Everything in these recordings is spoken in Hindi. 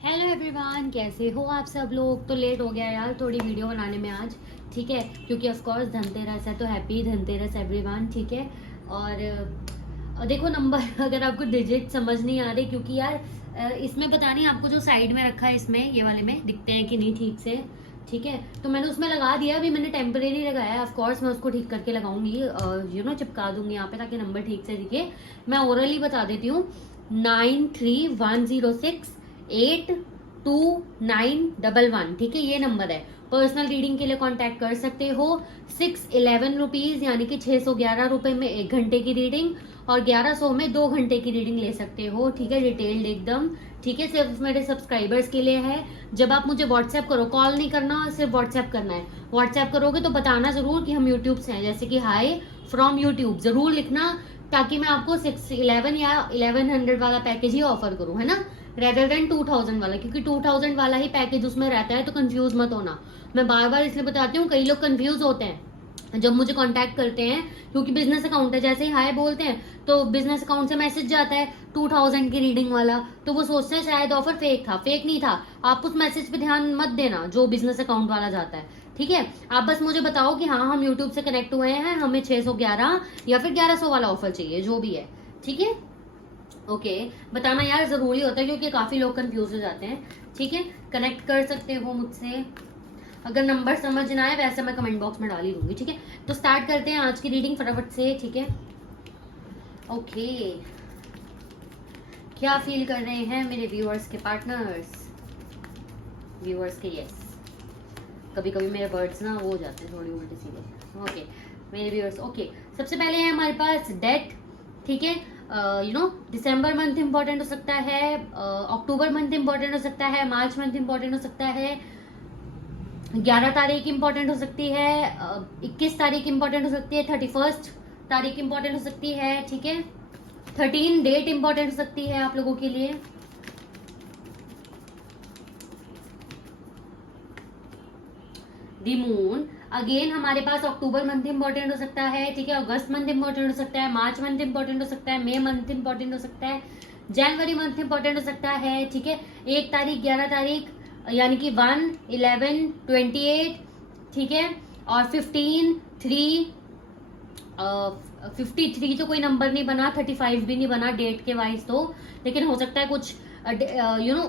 हेलो एवरीवन, कैसे हो आप सब लोग। तो लेट हो गया यार थोड़ी वीडियो बनाने में आज, ठीक है, क्योंकि ऑफ कोर्स धनतेरस है, तो हैप्पी धनतेरस एवरीवन, ठीक है। और देखो नंबर अगर आपको डिजिट समझ नहीं आ रहे, क्योंकि यार इसमें पता नहीं आपको जो साइड में रखा है इसमें ये वाले में दिखते हैं कि नहीं ठीक से, ठीक है। तो मैंने उसमें लगा दिया, अभी मैंने टेम्परेरी लगाया है, ऑफ कोर्स मैं उसको ठीक करके लगाऊंगी, चिपका दूंगी यहाँ पे ताकि नंबर ठीक से दिखे। मैं ओरली बता देती हूँ, 9310682911, ठीक है, ये नंबर है। पर्सनल रीडिंग के लिए कांटेक्ट कर सकते हो। 611 रुपीज यानी कि 611 रुपए में 1 घंटे की रीडिंग, और 1100 में 2 घंटे की रीडिंग ले सकते हो, ठीक है, डिटेल्ड एकदम, ठीक है। सिर्फ मेरे सब्सक्राइबर्स के लिए है। जब आप मुझे व्हाट्सएप करो, कॉल नहीं करना, सिर्फ व्हाट्सएप करना है। व्हाट्सएप करोगे तो बताना जरूर कि हम यूट्यूब से हैं, जैसे कि हाई फ्रॉम यूट्यूब जरूर लिखना, ताकि मैं आपको 611 या 1100 वाला पैकेज ही ऑफर करूं, है ना, रेदर देन 2000 वाला, क्योंकि 2000 वाला ही पैकेज उसमें रहता है, तो कंफ्यूज मत होना। मैं बार बार इसलिए बताती हूँ, कई लोग कंफ्यूज होते हैं जब मुझे कांटेक्ट करते हैं, क्योंकि बिजनेस अकाउंट है, जैसे ही हाय बोलते हैं तो बिजनेस अकाउंट से मैसेज जाता है 2000 की रीडिंग वाला, तो वो सोचते हैं शायद ऑफर फेक था। फेक नहीं था, आप उस मैसेज पे ध्यान मत देना जो बिजनेस अकाउंट वाला जाता है, ठीक है। आप बस मुझे बताओ कि हाँ हम यूट्यूब से कनेक्ट हुए हैं, हमें 611 या फिर 1100 वाला ऑफर चाहिए, जो भी है, ठीक है। ओके, बताना यार जरूरी होता है, क्योंकि काफी लोग कंफ्यूज हो जाते हैं, ठीक है। कनेक्ट कर सकते हो मुझसे, अगर नंबर समझ ना आए वैसे मैं कमेंट बॉक्स में डाल ही दूंगी, ठीक है। तो स्टार्ट करते हैं आज की रीडिंग फटाफट से, ठीक है। ओके, क्या फील कर रहे हैं मेरे व्यूअर्स के पार्टनर्स, व्यूअर्स के, यस। कभी कभी मेरे वर्ड्स ना वो हो जाते हैं थोड़ी उल्टे सीधे। ओके मेरे व्यूअर्स, ओके, सबसे पहले है हमारे पास डेथ, ठीक है। दिसंबर मंथ इंपॉर्टेंट हो सकता है, अक्टूबर मंथ इंपॉर्टेंट हो सकता है, मार्च मंथ इंपॉर्टेंट हो सकता है, 11 तारीख इंपॉर्टेंट हो सकती है, 21 तारीख इंपॉर्टेंट हो सकती है, 31 तारीख इंपॉर्टेंट हो सकती है, ठीक है। 13 डेट इंपॉर्टेंट हो सकती है आप लोगों के लिए। दी मून अगेन हमारे पास अक्टूबर मंथ इंपॉर्टेंट हो सकता है, ठीक है, अगस्त मंथ इंपॉर्टेंट हो सकता है, मार्च मंथ इंपॉर्टेंट हो सकता है, मई मंथ इंपॉर्टेंट हो सकता है, जनवरी मंथ इंपॉर्टेंट हो सकता है, ठीक है। 1 तारीख, 11 तारीख यानी कि 1, 11, 28, ठीक है, और 15, 3, 53 तो कोई नंबर नहीं बना, 35 भी नहीं बना डेट के वाइज तो, लेकिन हो सकता है कुछ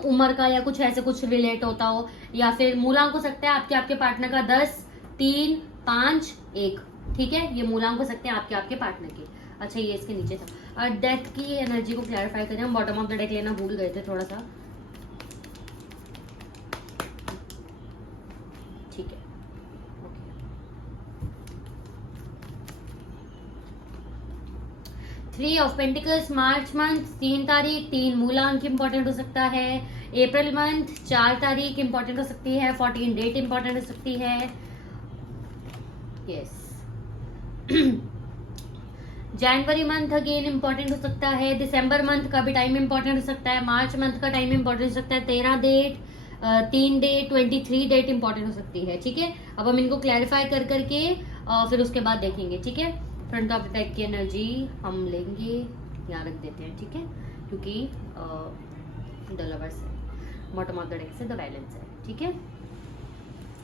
उम्र का या कुछ ऐसे कुछ रिलेट होता हो, या फिर मूलांक हो सकता है आपके आपके पार्टनर का 10, 3, 5, 1, ठीक है, ये मूलांक हो सकते हैं आपके आपके पार्टनर के। अच्छा ये इसके नीचे था। और डेथ की एनर्जी को क्लैरिफाई करें, हम बॉटम ऑफ द डेक लेना भूल गए थे थोड़ा सा, ठीक है। Three of pentacles March month 3 तारीख, 3 मूलांक इंपॉर्टेंट हो सकता है। अप्रैल मंथ 4 तारीख इंपॉर्टेंट हो सकती है, 14 डेट इंपॉर्टेंट हो सकती है, यस। जनवरी मंथ अगेन इंपॉर्टेंट हो सकता है, दिसंबर मंथ का भी टाइम इंपॉर्टेंट हो सकता है, मार्च मंथ का टाइम इंपॉर्टेंट हो सकता है, 13 डेट, 3 डेट, 23 डेट इंपॉर्टेंट हो सकती है, ठीक है। अब हम इनको क्लैरिफाई कर करके फिर उसके बाद देखेंगे, ठीक है। फ्रंट ऑफ द डेक की एनर्जी हम लेंगे, यहाँ रख देते हैं, ठीक है, क्योंकि द लवर्स है, बॉटम ऑफ द डेक से द बैलेंस है, ठीक है।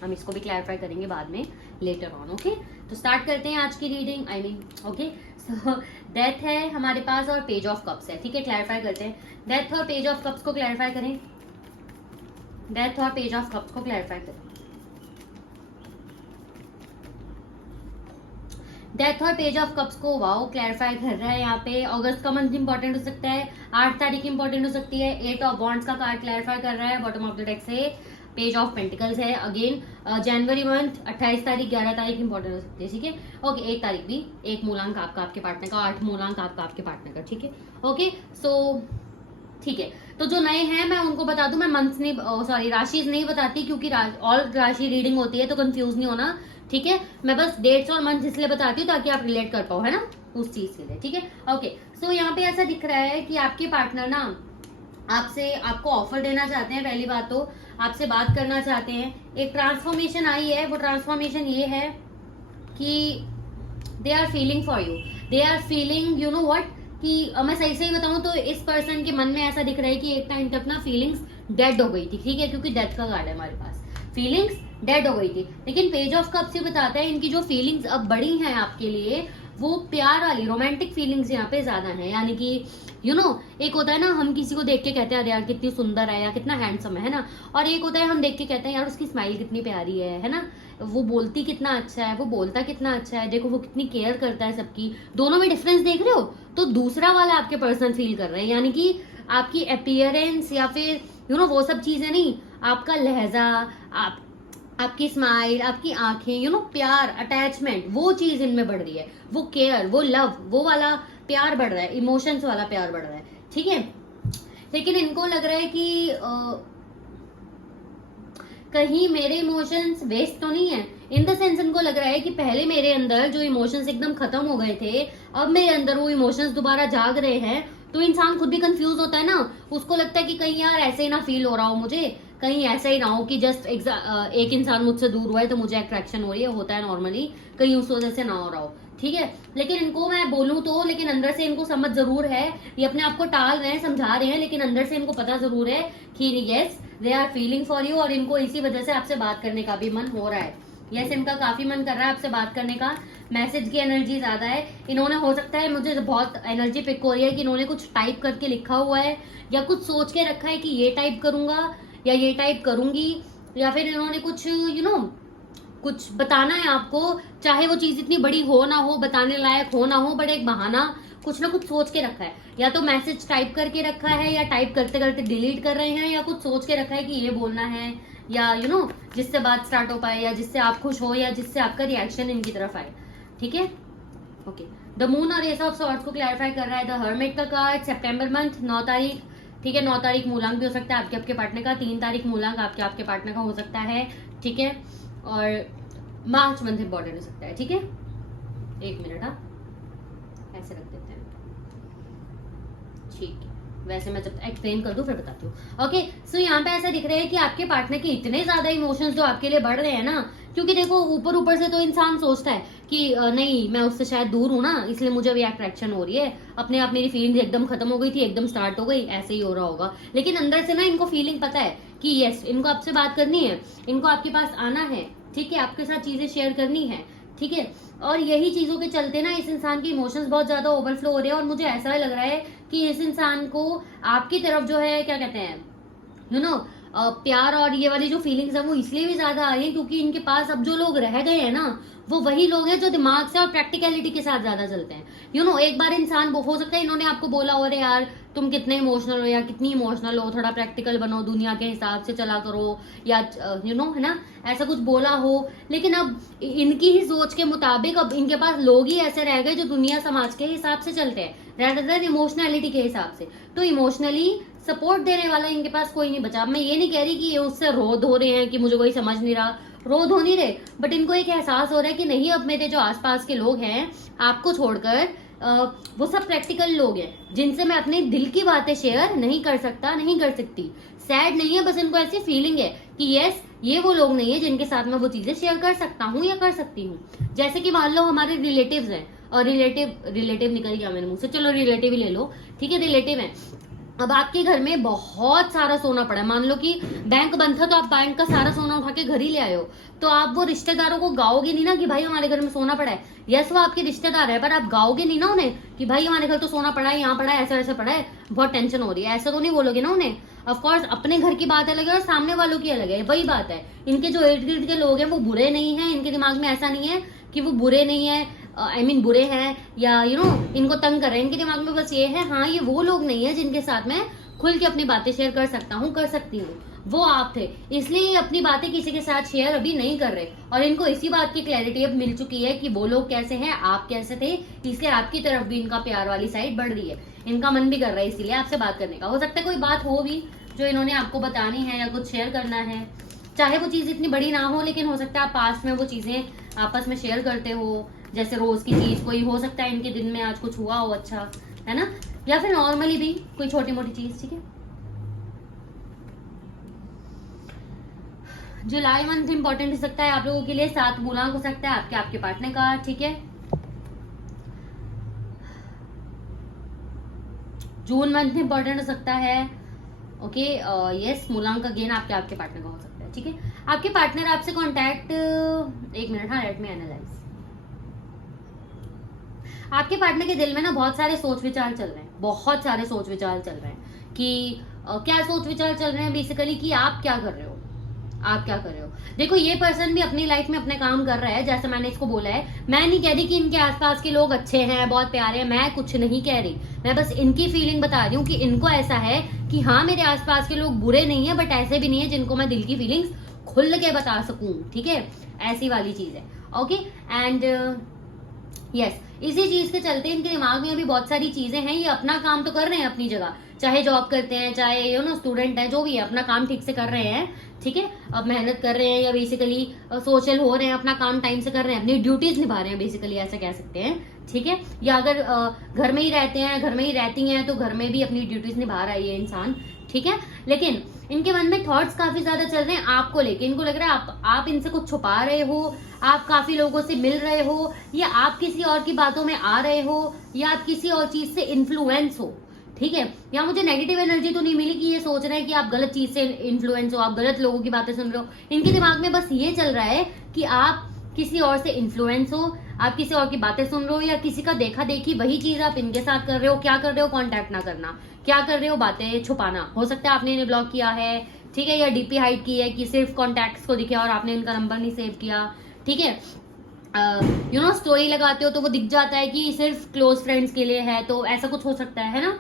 हम इसको भी क्लैरिफाई करेंगे बाद में लेटर ऑन, ओके। तो स्टार्ट करते हैं आज की reading, I mean okay. So death है हमारे पास और पेज ऑफ कप्स है, ठीक है, क्लैरिफाई करते हैं। डेथ और पेज ऑफ कप्स को क्लैरिफाई करें, डेथ और पेज ऑफ कप्स को क्लैरिफाई करें। डेथ और पेज ऑफ कप्स को वाओ क्लैरिफाई कर रहा है यहाँ पे। अगस्त का मंथ इंपॉर्टेंट हो सकता है, 8 तारीख इंपॉर्टेंट हो सकती है, 8 ऑफ बॉन्ड्स का कार्ड क्लैरिफाई कर रहा है बॉटम ऑफ द डेक से। पेज ऑफ पेंटिकल्स है अगेन, जनवरी मंथ 28 तारीख, 11 तारीख इंपॉर्टेंट हो सकती है, ठीक है। ओके 1 तारीख भी, 1 मूलांक आपका आपके पार्टनर का, 8 मूलांक आपका आपके पार्टनर का, ठीक है। ओके सो ठीक है, तो जो नए हैं मैं उनको बता दूं, मैं मंथ नहीं सॉरी राशि नहीं बताती, क्योंकि ऑल राशि रीडिंग होती है तो कंफ्यूज नहीं होना, ठीक है। मैं बस डेट्स और मंथ इसलिए बताती हूँ ताकि आप रिलेट कर पाओ, है ना, उस चीज के लिए, ठीक है। ओके सो यहाँ पे ऐसा दिख रहा है कि आपके पार्टनर ना आपसे आपको ऑफर देना चाहते हैं, पहली बात तो आपसे बात करना चाहते हैं। एक ट्रांसफॉर्मेशन आई है, वो ट्रांसफॉर्मेशन ये है कि they are feeling for you, they are feeling you know what, कि मैं सही सही बताऊं तो इस पर्सन के मन में ऐसा दिख रहा है कि एक टाइम तक ना फीलिंग्स डेड हो गई थी, ठीक है, क्योंकि डेथ का कार्ड है हमारे पास, फीलिंग्स डेड हो गई थी। लेकिन पेज ऑफ कप्स ये बताता है इनकी जो फीलिंग्स अब बढ़ी हैं आपके लिए, वो प्यार वाली रोमांटिक फीलिंग्स यहाँ पे ज्यादा है। यानी कि एक होता है ना, हम किसी को देख के कहते हैं अरे यार कितनी सुंदर है या कितना हैंडसम है ना, और एक होता है हम देख के कहते हैं यार उसकी स्माइल कितनी प्यारी है ना, वो बोलती कितना अच्छा है, वो बोलता कितना अच्छा है, देखो वो कितनी केयर करता है सबकी। दोनों में डिफरेंस देख रहे हो? तो दूसरा वाला आपके पर्सन फील कर रहे हैं, यानी कि आपकी अपीयरेंस या फिर वो सब चीजें नहीं, आपका लहजा, आपकी स्माइल, आपकी आंखें, प्यार, अटैचमेंट, वो चीज इनमें बढ़ रही है, वो केयर, वो लव, वो वाला प्यार बढ़ रहा है, इमोशंस वाला प्यार बढ़ रहा है, ठीक है। लेकिन इनको लग रहा है कि कहीं मेरे इमोशंस वेस्ट तो नहीं है, इन द सेंस इनको लग रहा है कि पहले मेरे अंदर जो इमोशंस एकदम खत्म हो गए थे, अब मेरे अंदर वो इमोशंस दोबारा जाग रहे हैं। तो इंसान खुद भी कंफ्यूज होता है ना, उसको लगता है कि कहीं यार ऐसे ही ना फील हो रहा हो मुझे, कहीं ऐसा ही ना हो कि जस्ट एक इंसान मुझसे दूर हुआ है तो मुझे अट्रैक्शन हो रही है, होता है नॉर्मली, कहीं उस वजह से ना हो रहा हो, ठीक है। लेकिन इनको मैं बोलूं तो, लेकिन अंदर से इनको समझ जरूर है, ये अपने आप को टाल रहे हैं, समझा रहे हैं, लेकिन अंदर से इनको पता जरूर है कि yes they are feeling for you, और इनको इसी वजह से आपसे बात करने का भी मन हो रहा है। यस, इनका काफी मन कर रहा है आपसे बात करने का, मैसेज की एनर्जी ज्यादा है। इन्होंने, हो सकता है, मुझे बहुत एनर्जी पिक हो रही है कि इन्होंने कुछ टाइप करके लिखा हुआ है या कुछ सोच के रखा है कि ये टाइप करूंगा या ये टाइप करूंगी, या फिर इन्होंने कुछ कुछ बताना है आपको, चाहे वो चीज इतनी बड़ी हो ना हो, बताने लायक हो ना हो, बट एक बहाना कुछ ना कुछ सोच के रखा है, या तो मैसेज टाइप करके रखा है, या टाइप करते करते डिलीट कर रहे हैं, या कुछ सोच के रखा है कि ये बोलना है, या जिससे बात स्टार्ट हो पाए, या जिससे आप खुश हो, या जिससे आपका रिएक्शन इनकी तरफ आए, ठीक है। ओके, द मून और एस ऑफ सॉर्ड्स को क्लैरिफाई कर रहा है। द हर्मिट का कार्ड, सितंबर मंथ, 9 तारीख, ठीक है, 9 तारीख मूलांक भी हो सकता है आपके पार्टनर का, 3 तारीख मूलांक आपके पार्टनर का हो सकता है, ठीक है, और मार्च मंथ इंपॉर्टेंट हो सकता है, ठीक है। 1 मिनट, ऐसे रख देते हैं, ठीक है। वैसे मैं जब एक्सप्लेन कर दूं फिर बताती हूँ। ओके, सो यहाँ पे ऐसा दिख रहा है कि आपके पार्टनर के इतने ज्यादा इमोशंस जो आपके लिए बढ़ रहे हैं ना, क्योंकि देखो ऊपर ऊपर से तो इंसान सोचता है कि नहीं मैं उससे शायद दूर हूं ना, इसलिए मुझे अभी अट्रैक्शन हो रही है, अपने आप मेरी फीलिंग्स एकदम खत्म हो गई थी, एकदम स्टार्ट हो गई, ऐसे ही हो रहा होगा। लेकिन अंदर से ना इनको फीलिंग पता है कि यस इनको आपसे बात करनी है, इनको आपके पास आना है, ठीक है, आपके साथ चीजें शेयर करनी है, ठीक है। और यही चीजों के चलते ना इस इंसान के इमोशंस बहुत ज्यादा ओवरफ्लो हो रहे हैं, और मुझे ऐसा लग रहा है कि इस इंसान को आपकी तरफ जो है, क्या कहते हैं, प्यार और ये वाली जो फीलिंग्स है वो इसलिए भी ज्यादा आ रही है क्योंकि इनके पास अब जो लोग रह गए हैं ना, वो वही लोग हैं जो दिमाग से और प्रैक्टिकलिटी के साथ ज्यादा चलते हैं। एक बार इंसान हो सकता है इन्होंने आपको बोला हो अरे यार तुम कितने इमोशनल हो या कितनी इमोशनल हो, थोड़ा प्रैक्टिकल बनो, दुनिया के हिसाब से चला करो, या है ना, ऐसा कुछ बोला हो। लेकिन अब इनकी ही सोच के मुताबिक अब इनके पास लोग ही ऐसे रह गए जो दुनिया समाज के हिसाब से चलते हैं rather than इमोशनैलिटी के हिसाब से। तो इमोशनली सपोर्ट देने वाला इनके पास कोई नहीं बचा। मैं ये नहीं कह रही कि ये उससे रोध हो रहे हैं कि मुझे कोई समझ नहीं रहा, रोध हो नहीं रहे, बट इनको एक एहसास हो रहा है कि नहीं अब मेरे जो आसपास के लोग हैं आपको छोड़कर वो सब प्रैक्टिकल लोग हैं जिनसे मैं अपने दिल की बातें शेयर नहीं कर सकता, नहीं कर सकती। सैड नहीं है, बस इनको ऐसी फीलिंग है कि यस ये वो लोग नहीं है जिनके साथ मैं वो चीजें शेयर कर सकता हूँ या कर सकती हूँ। जैसे कि मान लो हमारे रिलेटिव्स हैं, और रिलेटिव निकल गया मेरे मुंह से, चलो रिलेटिव ही ले लो, ठीक है, रिलेटिव है। अब आपके घर में बहुत सारा सोना पड़ा है, मान लो कि बैंक बंद था तो आप बैंक का सारा सोना उठा के घर ही ले आए हो, तो आप वो रिश्तेदारों को गाओगे नहीं ना कि भाई हमारे घर में सोना पड़ा है। यस वो आपके रिश्तेदार है, पर आप गाओगे नहीं ना उन्हें कि भाई हमारे घर तो सोना पड़ा है, यहाँ पड़ा है, ऐसा ऐसा पड़ा है, बहुत टेंशन हो रही है, ऐसा तो नहीं बोलोगे ना उन्हें। ऑफकोर्स अपने घर की बात अलग है और सामने वालों की अलग है, वही बात है। इनके जो इर्द गिर्द के लोग हैं वो बुरे नहीं है, इनके दिमाग में ऐसा नहीं है कि वो बुरे नहीं है, I mean, बुरे हैं या इनको तंग कर रहे हैं। इनके दिमाग में बस ये है, हाँ ये वो लोग नहीं है जिनके साथ मैं खुल के अपनी बातें शेयर कर सकता हूँ, कर सकती हूँ, वो आप थे, इसलिए अपनी बातें किसी के साथ शेयर अभी नहीं कर रहे। और इनको इसी बात की क्लैरिटी अब मिल चुकी है कि वो लोग कैसे हैं, आप कैसे थे, इसलिए आपकी तरफ भी इनका प्यार वाली साइड बढ़ रही है, इनका मन भी कर रहा है इसीलिए आपसे बात करने का। हो सकता है कोई बात हो भी जो इन्होंने आपको बतानी है या कुछ शेयर करना है, चाहे वो चीज इतनी बड़ी ना हो, लेकिन हो सकता है आप पास में वो चीजें आपस में शेयर करते हो, जैसे रोज की चीज कोई हो सकता है इनके दिन में आज कुछ हुआ हो अच्छा, है ना, या फिर नॉर्मली भी कोई छोटी मोटी चीज, ठीक है। जुलाई मंथ इंपॉर्टेंट हो सकता है आप लोगों के लिए, 7 मूलांक हो सकता है आपके पार्टनर का, ठीक है। जून मंथ इंपॉर्टेंट हो सकता है, ओके, यस, मूलांक अगेन आपके पार्टनर का हो सकता है, ठीक है। आपके पार्टनर आपसे कांटेक्ट, एक मिनट, हाँ, लेट मी एनालाइज। आपके पार्टनर के दिल में ना बहुत सारे सोच विचार चल रहे हैं, बहुत सारे सोच विचार चल रहे हैं कि क्या सोच विचार चल रहे हैं बेसिकली, कि आप क्या कर रहे हो, आप क्या कर रहे हो। देखो, ये पर्सन भी अपनी लाइफ में अपने काम कर रहा है, जैसे मैंने इसको बोला है। मैं नहीं कह रही कि इनके आसपास के लोग अच्छे हैं, बहुत प्यारे हैं, मैं कुछ नहीं कह रही, मैं बस इनकी फीलिंग बता रही हूँ कि इनको ऐसा है कि हाँ, मेरे आसपास के लोग बुरे नहीं है, बट ऐसे भी नहीं है जिनको मैं दिल की फीलिंग्स खुल के बता सकूं, ठीक है, ऐसी वाली चीज है। ओके, एंड यस, इसी चीज के चलते इनके दिमाग में अभी बहुत सारी चीजें हैं। ये अपना काम तो कर रहे हैं अपनी जगह, चाहे जॉब करते हैं, चाहे स्टूडेंट हैं, जो भी है अपना काम ठीक से कर रहे हैं, ठीक है, अब मेहनत कर रहे हैं या बेसिकली सोशल हो रहे हैं, अपना काम टाइम से कर रहे हैं, अपनी ड्यूटीज निभा रहे हैं, बेसिकली ऐसा कह सकते हैं, ठीक है। या अगर घर में ही रहते हैं, घर में ही रहती हैं, तो घर में भी अपनी ड्यूटीज निभा रहा है ये इंसान, ठीक है। लेकिन इनके मन में थॉट्स काफी ज्यादा चल रहे हैं आपको लेके। इनको लग रहा है आप इनसे कुछ छुपा रहे हो, आप काफी लोगों से मिल रहे हो, या आप किसी और की बातों में आ रहे हो, या आप किसी और चीज से इन्फ्लुएंस हो, ठीक है। यहाँ मुझे नेगेटिव एनर्जी तो नहीं मिली कि ये सोच रहे हैं कि आप गलत चीज से इन्फ्लुएंस हो, आप गलत लोगों की बातें सुन रहे हो। इनके दिमाग में बस ये चल रहा है कि आप किसी और से इन्फ्लुएंस हो, आप किसी और की बातें सुन रहे हो, या किसी का देखा देखी वही चीज आप इनके साथ कर रहे हो। क्या कर रहे हो, कांटेक्ट ना करना, क्या कर रहे हो, बातें छुपाना। हो सकता है आपने इन्हें ब्लॉक किया है, ठीक है, या डीपी हाइड की है कि सिर्फ कॉन्टैक्ट्स को दिखे और आपने इनका नंबर नहीं सेव किया, ठीक है। स्टोरी लगाते हो तो वो दिख जाता है कि सिर्फ क्लोज फ्रेंड्स के लिए है, तो ऐसा कुछ हो सकता है ना,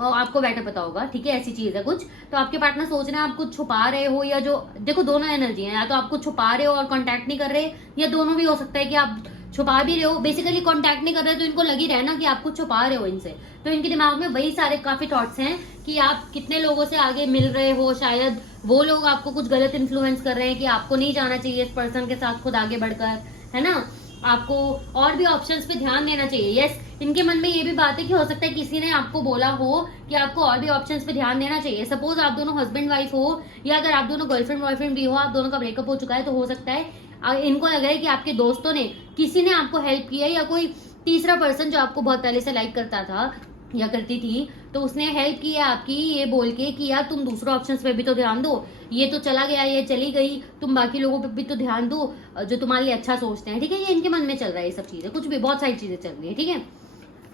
आपको बेटर पता होगा, ठीक है, ऐसी चीज है कुछ। तो आपके पार्टनर सोच रहे हैं आप कुछ छुपा रहे हो, या जो देखो दोनों एनर्जी है, या तो आप कुछ छुपा रहे हो और कांटेक्ट नहीं कर रहे, या दोनों भी हो सकता है कि आप छुपा भी रहे हो, बेसिकली कांटेक्ट नहीं कर रहे, तो इनको लग ही रहा है ना कि आप कुछ छुपा रहे हो इनसे। तो इनके दिमाग में वही सारे काफी थॉट्स हैं कि आप कितने लोगों से आगे मिल रहे हो, शायद वो लोग आपको कुछ गलत इन्फ्लुएंस कर रहे हैं कि आपको नहीं जाना चाहिए इस पर्सन के साथ खुद आगे बढ़कर, है ना, आपको और भी ऑप्शंस पे ध्यान देना चाहिए। यस, इनके मन में ये भी बात है कि हो सकता है किसी ने आपको बोला हो कि आपको और भी ऑप्शंस पे ध्यान देना चाहिए। सपोज आप दोनों हस्बैंड वाइफ हो, या अगर आप दोनों गर्लफ्रेंड बॉयफ्रेंड भी हो, आप दोनों का ब्रेकअप हो चुका है, तो हो सकता है इनको लग रहा है कि आपके दोस्तों ने, किसी ने आपको हेल्प किया, या कोई तीसरा पर्सन जो आपको बहुत पहले से लाइक करता था या करती थी, तो उसने हेल्प की है आपकी, ये बोल के कि यार तुम दूसरे ऑप्शंस पे भी तो ध्यान दो, ये तो चला गया, ये चली गई, तुम बाकी लोगों पे भी तो ध्यान दो जो तुम्हारे लिए अच्छा सोचते हैं, ठीक है। ये इनके मन में चल रहा है, ये सब चीजें, कुछ भी बहुत सारी चीजें चल रही है, ठीक है।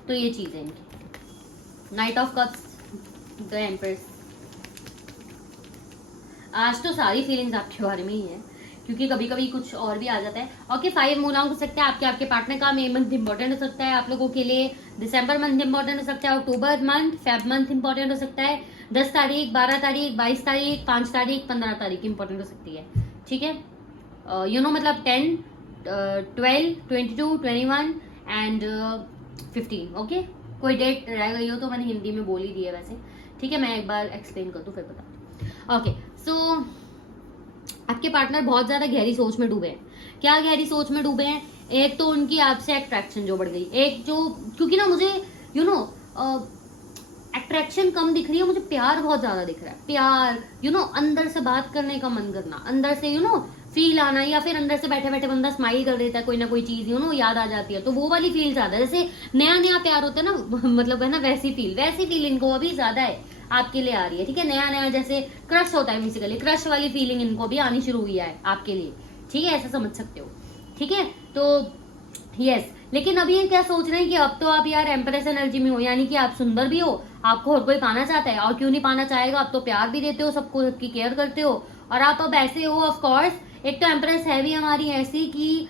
तो ये चीज है इनकी। Night of cups, the empress. आज तो सारी फीलिंग्स आपके बारे में ही है, क्योंकि कभी कभी कुछ और भी आ जाता है। ओके, 5 मूलांक हो सकता है आपके पार्टनर का। मे मंथ इंपॉर्टेंट हो सकता है आप लोगों के लिए, दिसंबर मंथ इंपॉर्टेंट हो सकता है, अक्टूबर मंथ, फेब मंथ इंपॉर्टेंट हो सकता है, 10 तारीख, 12 तारीख, 22 तारीख, 5 तारीख, 15 तारीख इंपॉर्टेंट हो सकती है, ठीक है। मतलब 10, 12, 22, 21 एंड 15। ओके, कोई डेट रह गई हो तो मैंने हिंदी में बोल ही दी है वैसे, ठीक है, मैं एक बार एक्सप्लेन कर दूं फिर बता। ओके, सो आपके पार्टनर बहुत ज्यादा गहरी सोच में डूबे हैं। क्या गहरी सोच में डूबे हैं? एक तो उनकी आपसे अट्रैक्शन जो बढ़ गई, एक जो, क्योंकि ना मुझे अट्रैक्शन कम दिख रही है, मुझे प्यार बहुत ज्यादा दिख रहा है। प्यार अंदर से बात करने का मन करना, अंदर से फील आना, या फिर अंदर से बैठे बैठे बंदा स्माइल कर देता है, कोई ना कोई चीज याद आ जाती है, तो वो वाली फील ज्यादा, जैसे नया नया प्यार होता है ना मतलब है ना, वैसी फील इनको अभी ज्यादा है, आपके लिए आ रही है, ठीक है। नया नया जैसे क्रश होता है, बेसिकली क्रश वाली फीलिंग इनको भी आनी शुरू हुई है आपके लिए, ठीक है, ऐसा समझ सकते हो, ठीक है। तो यस, लेकिन अभी ये क्या सोच रहे हैं कि अब तो आप यार एम्प्रेस एनर्जी में हो, यानी कि आप सुंदर भी हो, आपको और कोई पाना चाहता है, और क्यों नहीं पाना चाहेगा, आप तो प्यार भी देते हो सबको, सबकी केयर करते हो, और आप अब ऐसे हो। ऑफ कोर्स एक तो एम्प्रेस है भी हमारी ऐसी कि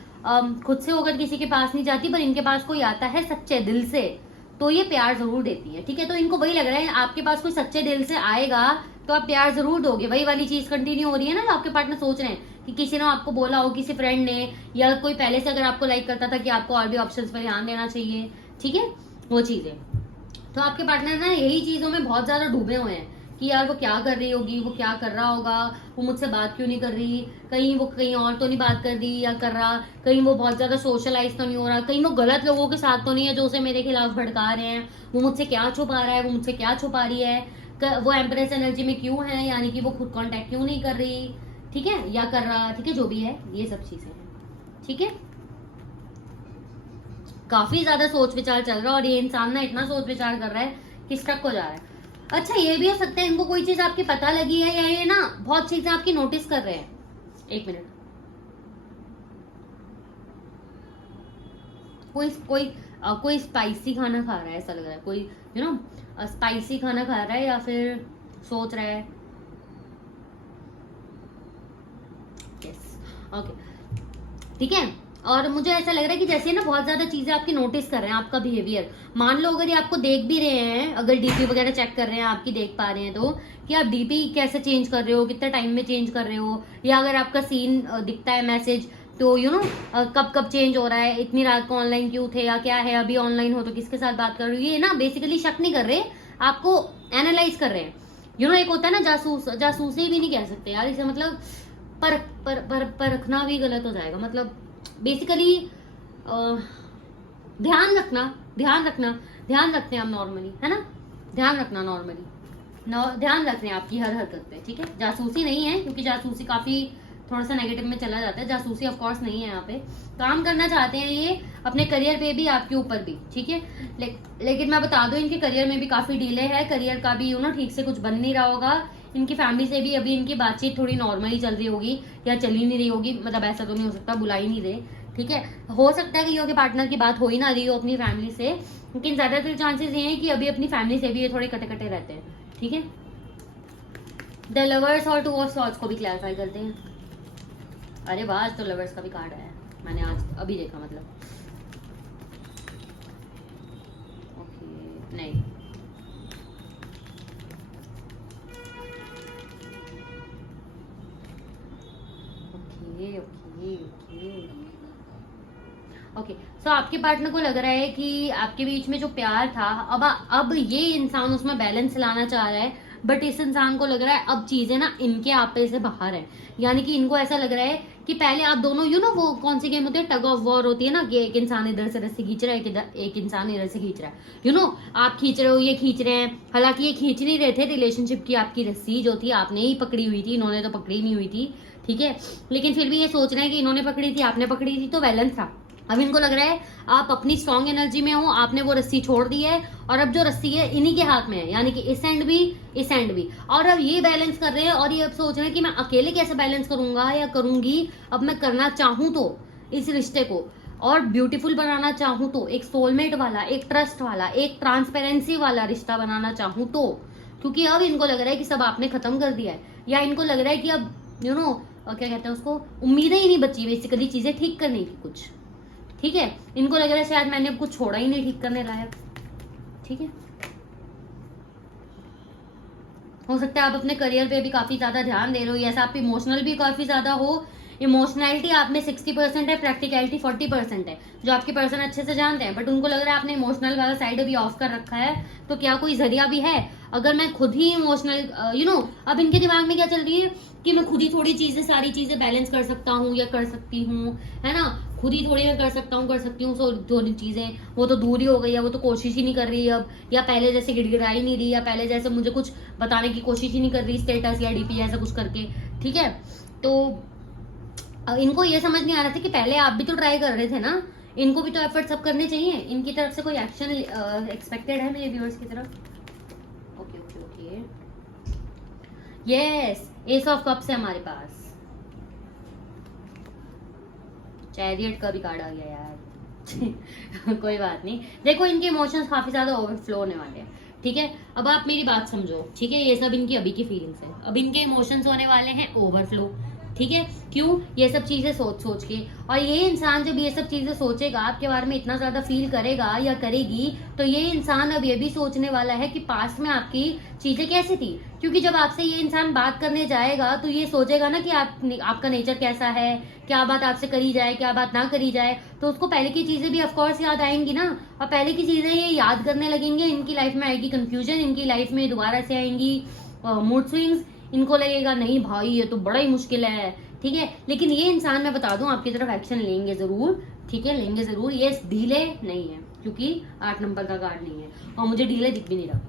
खुद से होकर किसी के पास नहीं जाती, पर इनके पास कोई आता है सच्चे दिल से, तो ये प्यार जरूर देती है, ठीक है। तो इनको वही लग रहा है, आपके पास कोई सच्चे दिल से आएगा तो आप प्यार जरूर दोगे, वही वाली चीज कंटिन्यू हो रही है ना, आपके पार्टनर सोच रहे हैं कि किसी ने आपको बोला हो, किसी फ्रेंड ने, या कोई पहले से अगर आपको लाइक करता था कि आपको और भी ऑप्शंस पर ध्यान देना चाहिए, ठीक है, वो चीजें। तो आपके पार्टनर ना यही चीजों में बहुत ज्यादा डूबे हुए हैं कि यार वो क्या कर रही होगी, वो क्या कर रहा होगा, वो मुझसे बात क्यों नहीं कर रही, कहीं वो कहीं और तो नहीं बात कर रही या कर रहा, कहीं वो बहुत ज्यादा सोशलाइज तो नहीं हो रहा, कहीं वो गलत लोगों के साथ तो नहीं है जो उसे मेरे खिलाफ भड़का रहे हैं, वो मुझसे क्या छुपा रहा है, वो मुझसे क्या छुपा रही है, वो एम्प्रेस एनर्जी में क्यों है, यानी कि वो खुद कांटेक्ट क्यों नहीं कर रही, ठीक है, या कर रहा, ठीक है, जो भी है, ये सब चीजें हैं, ठीक है। काफी ज्यादा सोच विचार चल रहा है, और ये इंसान ना इतना सोच विचार कर रहा है कि स्ट्रक हो जा रहा है। अच्छा ये भी हो सकता है इनको कोई चीज आपकी पता लगी है, या ये ना बहुत चीजें आपकी नोटिस कर रहे हैं। एक मिनट, कोई कोई कोई स्पाइसी खाना खा रहा है ऐसा लग रहा है, कोई यू नो स्पाइसी खाना खा रहा है, या फिर सोच रहा है। यस, ओके, ठीक है। और मुझे ऐसा लग रहा है कि जैसे ना बहुत ज्यादा चीजें आपकी नोटिस कर रहे हैं, आपका बिहेवियर। मान लो अगर ये आपको देख भी रहे हैं, अगर डीपी वगैरह चेक कर रहे हैं, आपकी देख पा रहे हैं, तो कि आप डीपी कैसे चेंज कर रहे हो, कितने टाइम में चेंज कर रहे हो, या अगर आपका सीन दिखता है मैसेज, तो यू नो कब कब चेंज हो रहा है, इतनी रात को ऑनलाइन क्यों थे, या क्या है, अभी ऑनलाइन हो तो किसके साथ बात कर रहे हो। ये ना बेसिकली शक नहीं कर रहे, आपको एनालाइज कर रहे हैं। यू नो एक होता है ना जासूस, जासूसी भी नहीं कह सकते यार इसे, मतलब परखना भी गलत हो जाएगा, मतलब बेसिकली ध्यान रखना, ध्यान रखना, ध्यान रखते हैं हम नॉर्मली, है ना, ध्यान रखना नॉर्मली, ध्यान रखते हैं आपकी हर हरकत पे, ठीक है। जासूसी नहीं है, क्योंकि जासूसी काफी थोड़ा सा नेगेटिव में चला जाता है, जासूसी ऑफ कोर्स नहीं है। यहाँ पे काम करना चाहते हैं ये अपने करियर पे भी, आपके ऊपर भी, ठीक है। लेकिन मैं बता दूं इनके करियर में भी काफी डिले है, करियर का भी यू नो ठीक से कुछ बन नहीं रहा होगा। इनकी फैमिली से भी अभी इनकी बातचीत थोड़ी नॉर्मली चल रही होगी, या चल ही नहीं रही होगी, मतलब ऐसा तो नहीं हो सकता, बुला ही नहीं रहे, ठीक है। हो सकता है कि योगी पार्टनर की बात हो ही ना रही हो अपनी फैमिली से, लेकिन ज्यादातर चांसेस ये हैं कि अभी अपनी फैमिली से भी ये थोड़े कटे कटे रहते हैं, ठीक है। द लवर्स और टू ऑफ सॉर्ड्स को भी क्लैरिफाई करते हैं। अरे वाह, आज तो लवर्स का भी कार्ड आया है, मैंने आज अभी देखा, मतलब ओके नहीं, ओके ओके ओके ओके। सो आपके पार्टनर को लग रहा है कि आपके बीच में जो प्यार था, अब ये इंसान उसमें बैलेंस लाना चाह रहा है, बट इस इंसान को लग रहा है अब चीजें ना इनके आपे से बाहर है। यानी कि इनको ऐसा लग रहा है कि पहले आप दोनों यू नो वो कौन सी गेम होती है, टग ऑफ वॉर होती है ना, कि एक इंसान इधर से रस्सी खींच रहा है, एक इंसान इधर से खींच रहा है, यू नो आप खींच रहे हो, ये खींच रहे हैं। हालांकि ये खींच नहीं रहे थे, रिलेशनशिप की आपकी रस्सी जो थी आपने ही पकड़ी हुई थी, इन्होंने तो पकड़ी नहीं हुई थी, ठीक है। लेकिन फिर भी ये सोच रहे हैं कि इन्होंने पकड़ी थी, आपने पकड़ी थी, तो बैलेंस था। अब इनको लग रहा है आप अपनी स्ट्रॉन्ग एनर्जी में हो, आपने वो रस्सी छोड़ दी है, और अब जो रस्सी है इन्हीं के हाथ में है, यानी कि इस एंड भी इस एंड भी। और अब ये बैलेंस कर रहे हैं, और ये अब सोच रहे हैं कि मैं अकेले कैसे बैलेंस करूंगा या करूंगी। अब मैं करना चाहूं तो इस रिश्ते को और ब्यूटीफुल बनाना चाहूं तो, एक सोलमेट वाला, एक ट्रस्ट वाला, एक ट्रांसपेरेंसी वाला रिश्ता बनाना चाहूं तो, क्योंकि अब इनको लग रहा है कि सब आपने खत्म कर दिया है, या इनको लग रहा है कि अब यू नो क्या कहते हैं उसको, उम्मीदें ही नहीं बची बेसिकली चीजें ठीक करने की कुछ, ठीक है। इनको लग रहा है शायद मैंने अब कुछ छोड़ा ही नहीं ठीक करने लायक, ठीक है। हो सकता है आप अपने करियर पे भी काफी ज्यादा ध्यान दे रहे हो, ऐसा आप इमोशनल भी काफी ज्यादा हो। इमोशनैलिटी आप में 60% है, प्रैक्टिकलिटी 40% है, जो आपके पर्सन अच्छे से जानते हैं, बट उनको लग रहा है आपने इमोशनल वाला साइड अभी ऑफ कर रखा है। तो क्या कोई जरिया भी है, अगर मैं खुद ही इमोशनल यू नो, अब इनके दिमाग में क्या चल रही है कि मैं खुद ही थोड़ी चीजें, सारी चीजें बैलेंस कर सकता हूँ या कर सकती हूँ, है ना, खुद ही थोड़ी मैं कर सकता हूँ, कर सकती हूँ, सो थोड़ी चीजें वो तो दूर ही हो गई है, वो तो कोशिश ही नहीं कर रही अब, या पहले जैसे गिड़गिड़ा ही नहीं रही, या पहले जैसे मुझे कुछ बताने की कोशिश ही नहीं कर रही स्टेटस या डीपी ऐसा कुछ करके, ठीक है। तो इनको ये समझ नहीं आ रहा था कि पहले आप भी तो ट्राई कर रहे थे ना, इनको भी तो एफर्ट सब करने चाहिए, इनकी तरफ से कोई एक्शन एक्सपेक्टेड है मेरे व्यूअर्स की तरफ। Okay okay okay, yes, S of cups है हमारे पास, चैरियट का भी कार्ड आ गया यार कोई बात नहीं, देखो इनके इमोशंस काफी ज्यादा ओवरफ्लो होने वाले हैं, ठीक है। अब आप मेरी बात समझो, ठीक है, ये सब इनकी अभी की फीलिंग्स है, अब इनके इमोशंस होने वाले हैं ओवरफ्लो, ठीक है। क्यों, ये सब चीजें सोच सोच के, और ये इंसान जब ये सब चीजें सोचेगा, आपके बारे में इतना ज्यादा फील करेगा या करेगी, तो ये इंसान अब ये भी सोचने वाला है कि पास्ट में आपकी चीजें कैसी थी, क्योंकि जब आपसे ये इंसान बात करने जाएगा तो ये सोचेगा ना कि आपका नेचर कैसा है, क्या बात आपसे करी जाए, क्या बात ना करी जाए, तो उसको पहले की चीजें भी ऑफकोर्स याद आएंगी ना, और पहले की चीजें ये याद करने लगेंगे, इनकी लाइफ में आएगी कंफ्यूजन, इनकी लाइफ में दोबारा से आएंगी मूड स्विंग्स, इनको लगेगा नहीं भाई ये तो बड़ा ही मुश्किल है, ठीक है। लेकिन ये इंसान मैं बता दूं आपकी तरफ एक्शन लेंगे जरूर, ठीक है, लेंगे जरूर, ये ढीले नहीं है, क्योंकि 8 नंबर का कार्ड नहीं है और मुझे ढीले दिख भी नहीं रहा,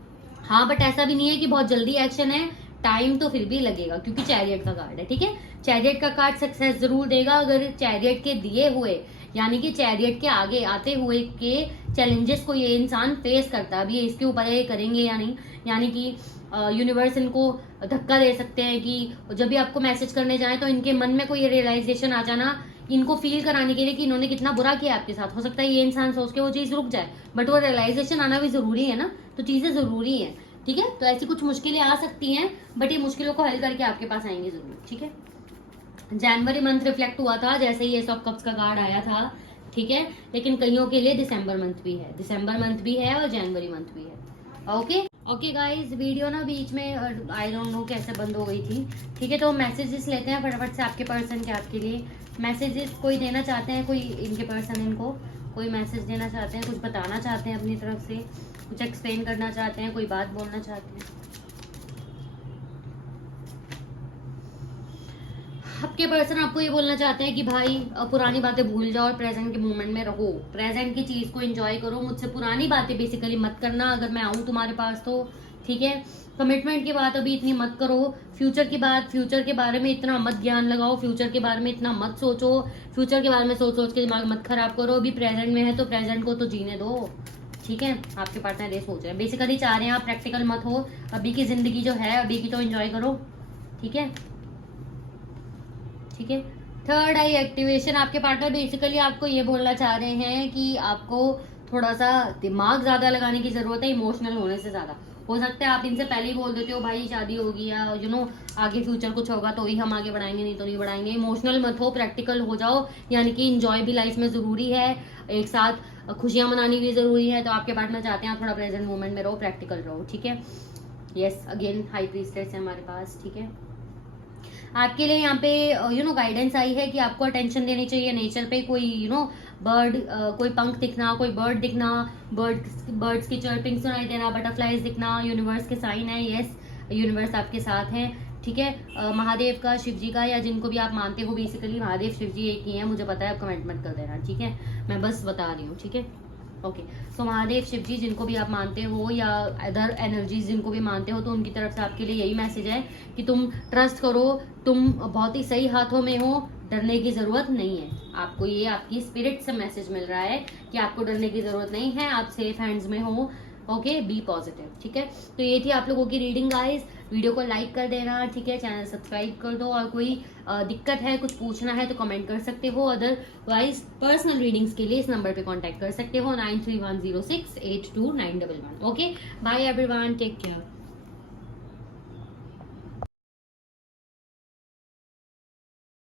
हाँ, बट ऐसा भी नहीं है कि बहुत जल्दी एक्शन है, टाइम तो फिर भी लगेगा, क्योंकि चैरियट का कार्ड है, ठीक है। चैरियट का कार्ड सक्सेस जरूर देगा, अगर चैरियट के दिए हुए यानी कि चैरियट के आगे आते हुए के चैलेंजेस को ये इंसान फेस करता है। अब ये इसके ऊपर ये करेंगे या नहीं, यानी कि यूनिवर्स इनको धक्का दे सकते हैं कि जब भी आपको मैसेज करने जाए तो इनके मन में कोई ये रियलाइजेशन आ जाना, इनको फील कराने के लिए कि इन्होंने कितना बुरा किया आपके साथ। हो सकता है ये इंसान सोच के वो चीज रुक जाए, बट वो रियलाइजेशन आना भी जरूरी है ना, तो चीजें जरूरी है, ठीक है। तो ऐसी कुछ मुश्किलें आ सकती हैं, बट ये मुश्किलों को हल करके आपके पास आएंगे जरूर, ठीक है। जनवरी मंथ रिफ्लेक्ट हुआ था जैसे ही एस ऑफ कप्स का कार्ड आया था, ठीक है, लेकिन कईयों के लिए दिसंबर मंथ भी है, दिसंबर मंथ भी है और जनवरी मंथ भी है। ओके गाइज, वीडियो ना बीच में आई डोंट नो कैसे बंद हो गई थी, ठीक है। तो मैसेजेस लेते हैं फटाफट से आपके पर्सन के, आपके लिए मैसेजेस कोई देना चाहते हैं, कोई इनके पर्सन इनको कोई मैसेज देना चाहते हैं, कुछ बताना चाहते हैं अपनी तरफ से, कुछ एक्सप्लेन करना चाहते हैं, कोई बात बोलना चाहते हैं। आपके पर्सन आपको ये बोलना चाहते हैं कि भाई पुरानी बातें भूल जाओ और प्रेजेंट के मोमेंट में रहो, प्रेजेंट की चीज को एंजॉय करो, मुझसे पुरानी बातें बेसिकली मत करना अगर मैं आऊं तुम्हारे पास तो, ठीक है। कमिटमेंट की बात अभी इतनी मत करो, फ्यूचर की बात, फ्यूचर के बारे में इतना मत ज्ञान लगाओ, फ्यूचर के बारे में इतना मत सोचो, फ्यूचर के बारे में सोच सोच के दिमाग मत खराब करो। अभी प्रेजेंट में है तो प्रेजेंट को तो जीने दो, ठीक है। आपके पार्टनर ये सोच रहे हैं, बेसिकली चाह रहे हैं आप प्रैक्टिकल मत हो, अभी की जिंदगी जो है अभी की तो एंजॉय करो, ठीक है, ठीक है। थर्ड आई एक्टिवेशन, आपके पार्टनर बेसिकली आपको ये बोलना चाह रहे हैं कि आपको थोड़ा सा दिमाग ज्यादा लगाने की जरूरत है इमोशनल होने से ज्यादा। हो सकता है आप इनसे पहले ही बोल देते हो भाई शादी होगी या आगे फ्यूचर कुछ होगा तो ही हम आगे बढ़ाएंगे, नहीं तो नहीं बढ़ाएंगे। इमोशनल मत हो, प्रैक्टिकल हो जाओ, यानी कि इंजॉय भी लाइफ में जरूरी है, एक साथ खुशियां मनानी भी जरूरी है। तो आपके पार्टनर चाहते हैं आप थोड़ा प्रेजेंट मोमेंट में रहो, प्रैक्टिकल रहो, ठीक है। यस, अगेन हाई प्रीस्टेस है हमारे पास, ठीक है। आपके लिए यहाँ पे गाइडेंस आई है कि आपको अटेंशन देनी चाहिए नेचर पे, कोई बर्ड, कोई पंख दिखना, कोई बर्ड दिखना, बर्ड्स की चर्पिंग सुनाई देना, बटरफ्लाइज दिखना, यूनिवर्स के साइन है। यस, यूनिवर्स आपके साथ है, ठीक है। महादेव का, शिव जी का, या जिनको भी आप मानते हो, बेसिकली महादेव शिव जी एक ही है, मुझे पता है, आप कमेंट मत कर देना, ठीक है, मैं बस बता रही हूँ, ठीक है। ओके, सो महादेव शिव जी जिनको भी आप मानते हो या अदर एनर्जीज जिनको भी मानते हो, तो उनकी तरफ से आपके लिए यही मैसेज है कि तुम ट्रस्ट करो, तुम बहुत ही सही हाथों में हो, डरने की जरूरत नहीं है। आपको ये आपकी स्पिरिट से मैसेज मिल रहा है कि आपको डरने की जरूरत नहीं है, आप सेफ हैंड्स में हो। ओके, बी पॉजिटिव, ठीक है। तो ये थी आप लोगों की रीडिंग गाइस, वीडियो को लाइक कर देना, ठीक है, चैनल सब्सक्राइब कर दो, और कोई दिक्कत है, कुछ पूछना है तो कमेंट कर सकते हो, अदरवाइज पर्सनल रीडिंग्स के लिए इस नंबर पे कांटेक्ट कर सकते हो 9310682911। Okay, bye everyone, take care.